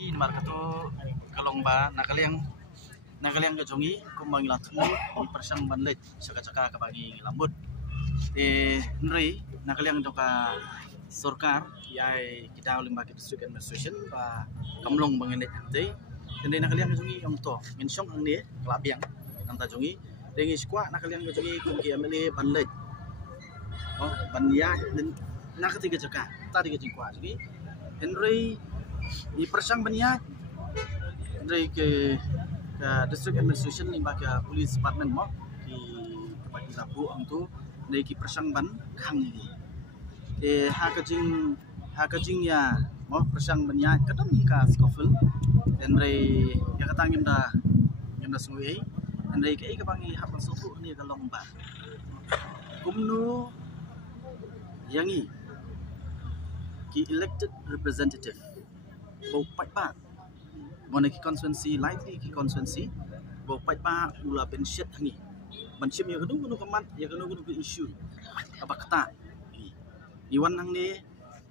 Ini markato kalongba nakaliang gajongi kumbang ilatmu di persang banlet saka-saka kabagi lambut nri nakaliang joka sorkar yai kita limba kita district administration ba kamlong bangenet te tende nakaliang gajongi yang to mensyong ang ni kelabiang nang tajongi dengi skwa nakaliang gajongi kumki amele banlet banya nakatiga jaka tadi gajingkwa jadi nri di persang banyak dari ke district administration limba ke police department mo di kapag labu untuk dari ke persang ban khang ini hakajing ya mo persang banyak kadang ka skofel dan dari ya katang yum da sungui dan dari ke kapangi hapang suku ni ka longba kumnu yangi ki elected representative bau pai pa mana ki konstituensi lain ki konstituensi bau pai pa ula benshit hangi benshit ya kenu kemat ya kenu ke isu apa kata ni wan hang ni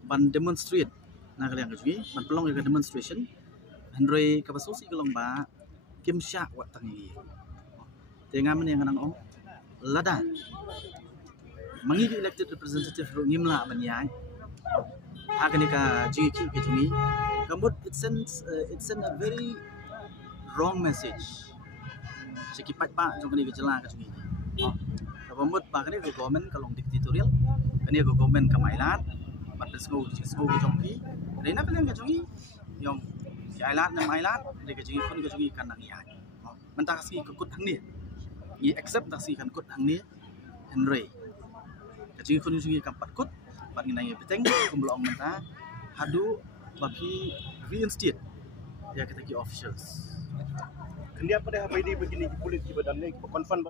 ban demonstrate na kalian ke ban pelong ya demonstration handrei ka basosi kelong ba kim sha wat tangi tenga men yang nang ong lada mangi elected representative ro ngimla banyai akani ka jiki ke jungi Kambut it sends a very wrong message. Sekipat pak jong ni gejala ke sungi. Kambut pak ni ke government kalong diktatorial, kani ke government kamailat, bat pesgo jongki. Rena kalian ke sungi, yang si ailat nam ailat, dia ke sungi pun ke sungi kan nang iai. Mentah si ke kut hang ni, i accept tak si kan kut hang ni, Henry. Ke sungi pun sungi kan pat kut, pat nginai peteng, kumblong mentah, hadu bagi reinstate ya kita ki officials. Kenapa dah apa ini begini kulit di badan ni confirm